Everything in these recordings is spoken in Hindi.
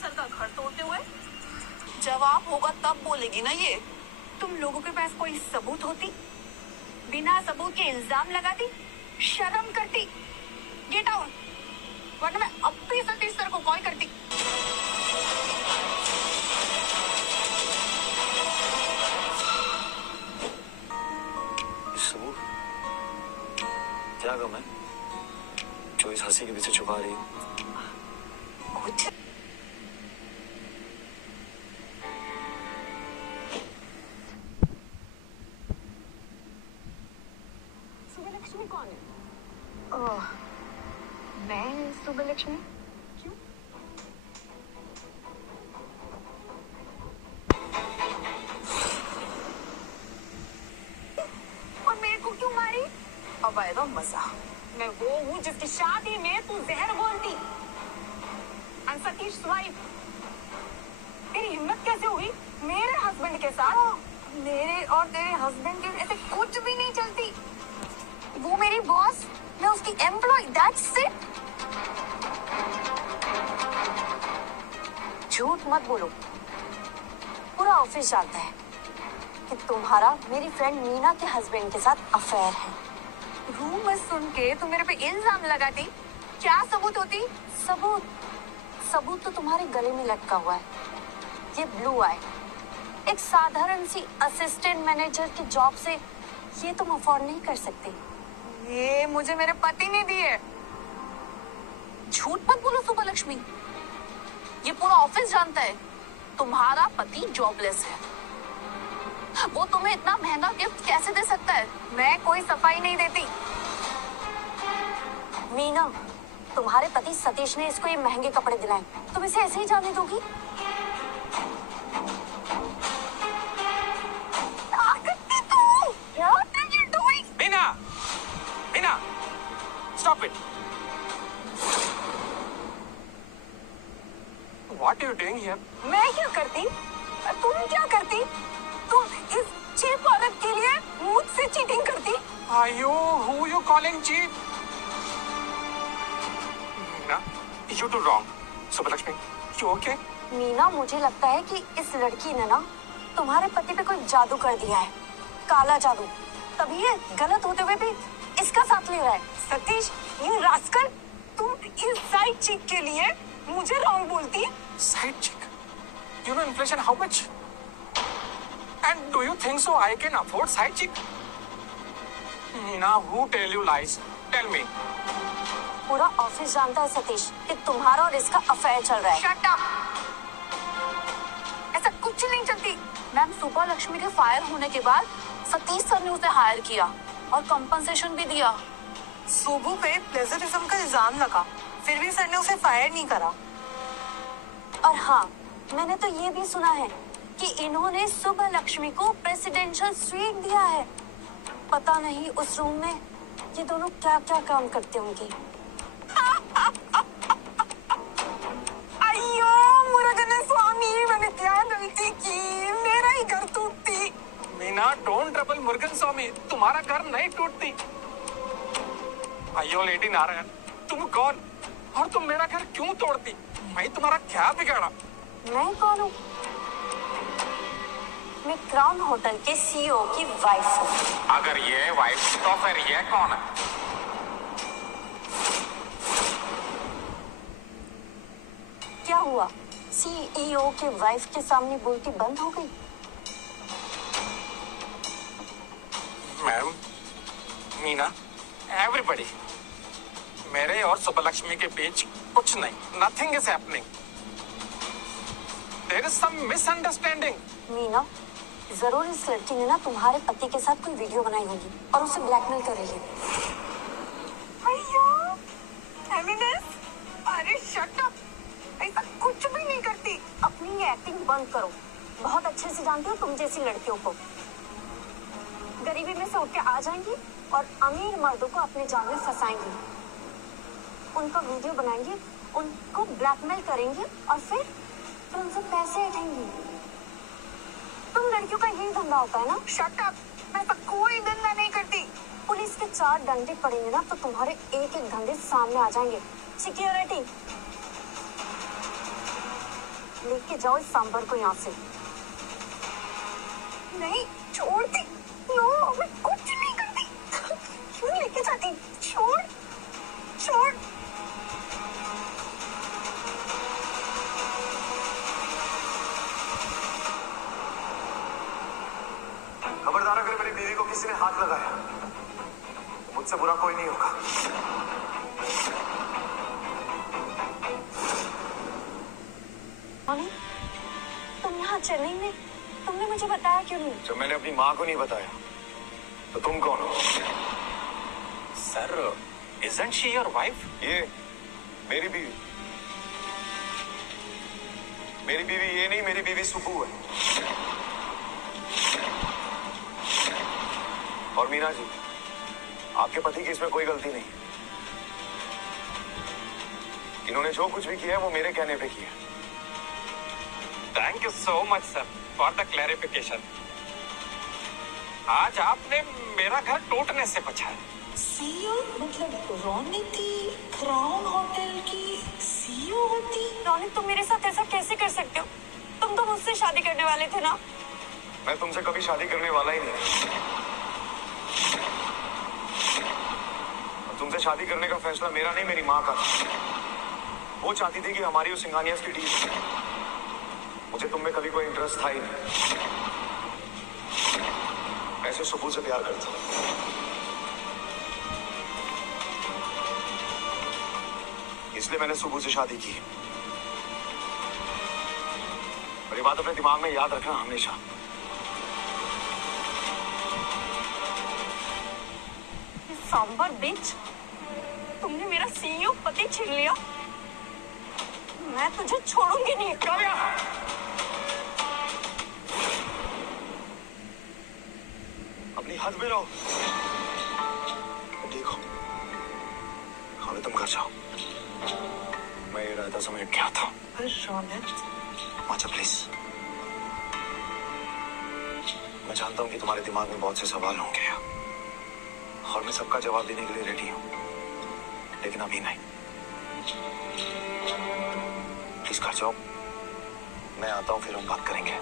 सर का घर तोड़ते हुए? जवाब होगा तब बोलेगी ना ये। तुम लोगों के पास कोई सबूत होती, बिना सबूत के इल्जाम लगाती, शर्म करती। गेट आउट, वरना मैं अब भी सतीश सर को कॉल करती। सबूत? क्या गम है जो इस हंसी के पीछे छुपा रही है? कुछ सुबलक्ष्मी कौन है? मैं सुबलक्ष्मी? क्यों? और मेरे को क्यों मारी? अब आएगा मजा। मैं वो हूँ जिसकी शादी में तू जहर घोलती। सतीश वाइफ, तेरी हिम्मत कैसे हुई मेरे हस्बैंड के साथ? मेरे और तेरे हस्बैंड के ऐसे कुछ भी नहीं चलती। वो मेरी बॉस, मैं उसकी एम्प्लॉय, दैट्स इट। झूठ मत बोलो, पूरा ऑफिस जानता है कि तुम्हारा मेरी फ्रेंड मीना के हस्बैंड के साथ अफेयर है। रूमर सुन के तू मेरे पे इल्जाम लगाती, क्या सबूत होती? सबूत तो तुम्हारे गले में लटका हुआ है। ये ब्लू आई, एक साधारण सी असिस्टेंट मैनेजर की जॉब से ये तुम अफोर्ड नहीं कर सकते। ये मुझे मेरे पति ने दी है। झूठ मत बोलो सुबलक्ष्मी, ये पूरा ऑफिस जानता है तुम्हारा पति जॉबलेस है। वो तुम्हें इतना महंगा गिफ्ट कैसे दे सकता है? मैं कोई सफाई नहीं देती। मीना, तुम्हारे पति सतीश ने इसको ये महंगे कपड़े दिलाए, तुम इसे ऐसे ही जाने दोगी? Meena, stop it. What are you doing here? मैं क्या करती? तुम क्या करती? तुम इस चीप औरत के लिए मुझसे चीटिंग करती? Are you who you calling cheap? Meena, you do wrong. Subbalakshmi, you okay? Meena, मुझे लगता है कि इस लड़की ने ना तुम्हारे पति पे कोई जादू कर दिया है, काला जादू। तभी ये गलत होते हुए भी इसका साथ ले रहा है। सतीश, ये रास्कल, तुम इस साइड चिक के लिए मुझे रॉन्ग बोलती? Side chick. You know inflation how much? And do you think so I can afford side chick? Meena, who tell you lies? Tell me. पूरा ऑफिस जानता है सतीश कि तुम्हारा और इसका अफेयर चल रहा है। Shut up! ऐसा कुछ नहीं चलती। मैम, सुबलक्ष्मी के फायर होने के बाद सतीश सर ने उसे हायर किया और कंपनसेशन भी दिया। सुबू पे प्लेजरिज्म का इल्जाम लगा, फिर भी सर ने उसे फायर नहीं करा। और हाँ, मैंने तो ये भी सुना है कि इन्होंने सुबलक्ष्मी को प्रेसिडेंशियल स्वीट दिया है। पता नहीं उस रूम में ये दोनों क्या क्या काम करते होंगे। अयो मुरुगन स्वामी, मैंने क्या गलती की? मेरा ही घर टूटती। मीना, डोंट ट्रबल मुर्गन स्वामी, तुम्हारा घर नहीं टूटती। अयो लेडी नारायण, तुम कौन और तुम मेरा घर क्यों तोड़ती? मैं तुम्हारा क्या बिगाड़ा? मैं कौन हूँ? मैं क्राउन होटल के सीईओ की वाइफ हूँ। अगर ये वाइफ तो फिर ये कौन है? क्या हुआ, सीईओ के वाइफ के सामने बोलती बंद हो गई? मैम, मीना, एवरीबॉडी, मेरे और सुबलक्ष्मी के बीच कुछ नहीं, nothing is happening. There is some misunderstanding. Meena, जरूर इस लड़की ने ना तुम्हारे पति के साथ कोई वीडियो बनाई होगी और उसे ब्लैकमेल कर रही है। अयो, एमिनेंस, अरे शट अप! ऐसा कुछ भी नहीं करती। अपनी ये एक्टिंग बंद करो। बहुत अच्छे से जानती हो तुम जैसी लड़कियों को। गरीबी में से उठ के आ जाएंगी और अमीर मर्दों को अपने जाल में फंसाएंगी, उनका वीडियो बनाएंगे, उनको ब्लैकमेल करेंगे और फिर उनसे पैसे उठाएंगी। तुम लड़कियों का यही धंधा होता है ना? Shut up! मैं तो कोई धंधा नहीं करती। पुलिस के 4 डंडे पड़ेंगे ना तो तुम्हारे एक एक धंधे सामने आ जाएंगे। सिक्योरिटी, लेके जाओ इस सांबर को यहाँ से। नहीं छोड़ती, नो मैं कुछ नहीं करती। क्यों लेके जाती? छोड़ छोड़। खबरदार अगर मेरी बीवी को किसी ने हाथ लगाया, मुझसे बुरा कोई नहीं होगा। मम्मी, तुम यहाँ चेन्नई में, तुमने मुझे बताया क्यों नहीं? जब मैंने अपनी माँ को नहीं बताया तो तुम कौन हो? Sir, isn't she your wife? ये मेरी बीवी, मेरी बीवी ये नहीं, मेरी बीवी सुबू है। और मीना जी, आपके पति की इसमें कोई गलती नहीं। इन्होंने जो कुछ भी किया है वो मेरे कहने पे किया। Thank you so much, sir, for the clarification. आज आपने मेरा घर टूटने से बचाया। सीईओ मतलब रोनिती क्राउन होटल की सीईओ होती? रोनित, तुम मेरे साथ ऐसा कैसे कर सकते हो? तुम तो मुझसे शादी करने वाले थे ना? मैं तुमसे कभी शादी करने वाला ही नहीं। तुमसे शादी करने का फैसला मेरा नहीं, मेरी माँ का था। वो चाहती थी कि हमारी उस सिंघानियास की डील। मुझे तुम में कभी कोई इंटरेस्ट था ही नहीं। मैं ऐसे सुबह से प्यार करता हूँ, इसलिए मैंने सुबह से शादी की। और ये बात अपने दिमाग में याद रखना हमेशा। सांबर बिच, तुमने मेरा सीईओ पति छीन लिया। मैं तुझे छोड़ूंगी नहीं। काव्या! अपनी हद में रहो। देखो, हमें तुम घर जाओ। मैं ये रहता समय क्या था? अच्छा प्लीज, मैं जानता हूँ कि तुम्हारे दिमाग में बहुत से सवाल होंगे और मैं सबका जवाब देने के लिए रेडी हूँ, लेकिन अभी नहीं। प्लीज घर जाओ, मैं आता हूँ, फिर हम बात करेंगे।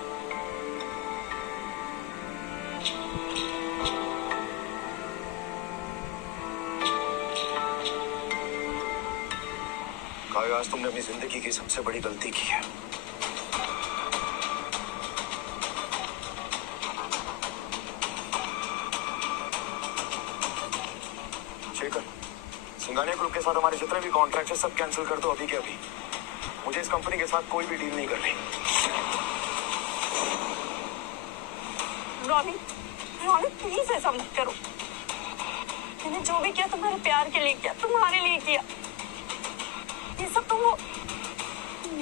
काव्या, आज तुमने अपनी जिंदगी की सबसे बड़ी गलती की है। शेखर, सिंघानिया ग्रुप के साथ हमारे जितने भी कॉन्ट्रैक्ट है सब कैंसिल कर दो अभी के अभी। मुझे इस कंपनी के साथ कोई भी डील नहीं करनी। रोनी, रोनी प्लीज ऐसा मत करो। मैंने जो भी किया तुम्हारे प्यार के लिए किया, तुम्हारे लिए किया। ये सब तुम वो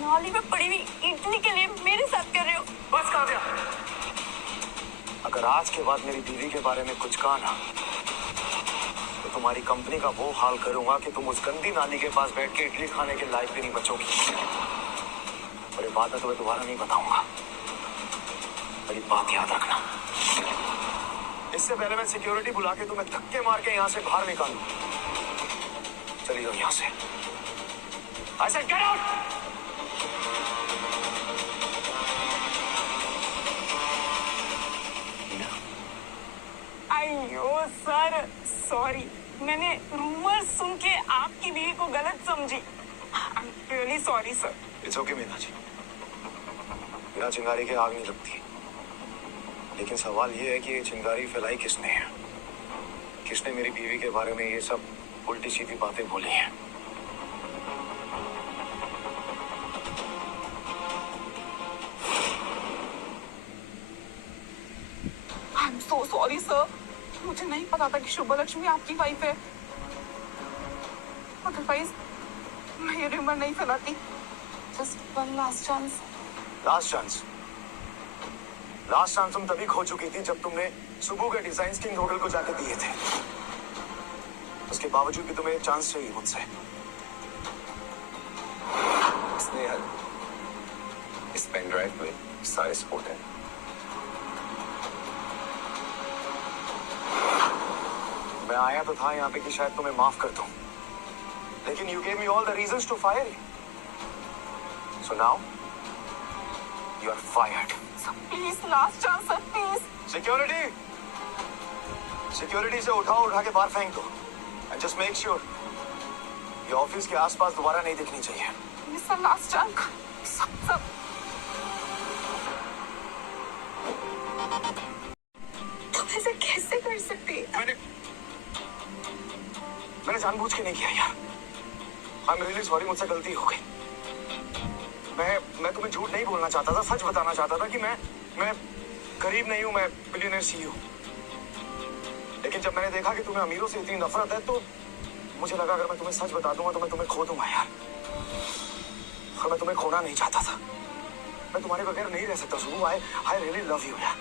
नाली में पड़ी हुई इडली के लिए मेरे साथ कर रहे हो। बस काव्या, अगर आज के बाद मेरी बीवी के बारे में कुछ कहा ना तो तुम्हारी कंपनी का वो हाल करूंगा कि तुम उस गंदी नाली के पास बैठ के इडली खाने के लायक भी नहीं बचोगी। और ये बात मैं तुम्हें दोबारा नहीं बताऊंगा, मेरी बात याद रखना। इससे पहले मैं सिक्योरिटी बुला के तुम्हें धक्के मार के यहाँ से बाहर निकालूं। चली जाओ यहाँ से। I said get out! अयो सर, सॉरी, मैंने रूमर सुन के आपकी बीवी को गलत समझी। I'm really sorry sir. It's okay Meena ji, बिना चिंगारी के आग नहीं लगती। लेकिन सवाल ये है कि ये चिंगारी फैलाई किसने है? किसने मेरी बीवी के बारे में ये सब उल्टी सीधी बातें बोली हैं? I'm so sorry sir, मुझे नहीं पता था कि शुभलक्ष्मी आपकी वाइफ है। अदरवाइज मैं ये रूमर नहीं फैलाती। Just one last chance. Last chance? Last chance तुम तभी खो चुकी थी जब तुमने सुबह के डिजाइन किंग होटल को जाके दिए थे। उसके बावजूद भी तुम्हें एक चांस चाहिए मुझसे। स्नेहल, इस पेन ड्राइव में सारे सपोर्ट है। मैं आया तो था यहाँ पे कि शायद तुम्हें माफ कर दूं, लेकिन you gave me all the reasons to fire you. So now You are fired. Please last chance sir, please. Security से उठा के बाहर फेंक दो। एंड जस्ट मेक श्योर ये ऑफिस के आसपास दोबारा नहीं दिखनी चाहिए। Sir last chance. सब तुम ऐसा कैसे कर सकती? मैंने जानबूझ के नहीं किया यार। आई एम रियली सॉरी, मुझसे गलती हो गई। मैं तुम्हें झूठ नहीं बोलना चाहता था, सच बताना चाहता था कि मैं गरीब नहीं हूं, मैं बिलियनर CEO। लेकिन जब मैंने देखा कि तुम्हें अमीरों से इतनी नफरत है तो मुझे लगा अगर मैं तुम्हें सच बता दूंगा तो मैं तुम्हें खो दूंगा यार। और मैं तुम्हें खोना नहीं चाहता था। मैं तुम्हारे बगैर नहीं रह सकता सुबह। आई रियली लव यू यार।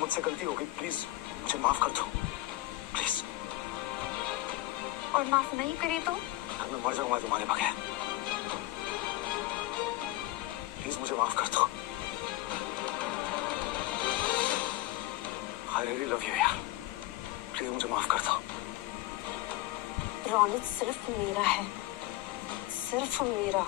मुझसे गलती हो गई, प्लीज मुझे माफ कर दो प्लीज। और माफ नहीं करी तो? मैं मर जाऊंगा तुम्हारे बगैर। प्लीज मुझे माफ कर दो। आई रियली लव यू यार, प्लीज मुझे माफ कर दो। रौनक सिर्फ मेरा है, सिर्फ मेरा।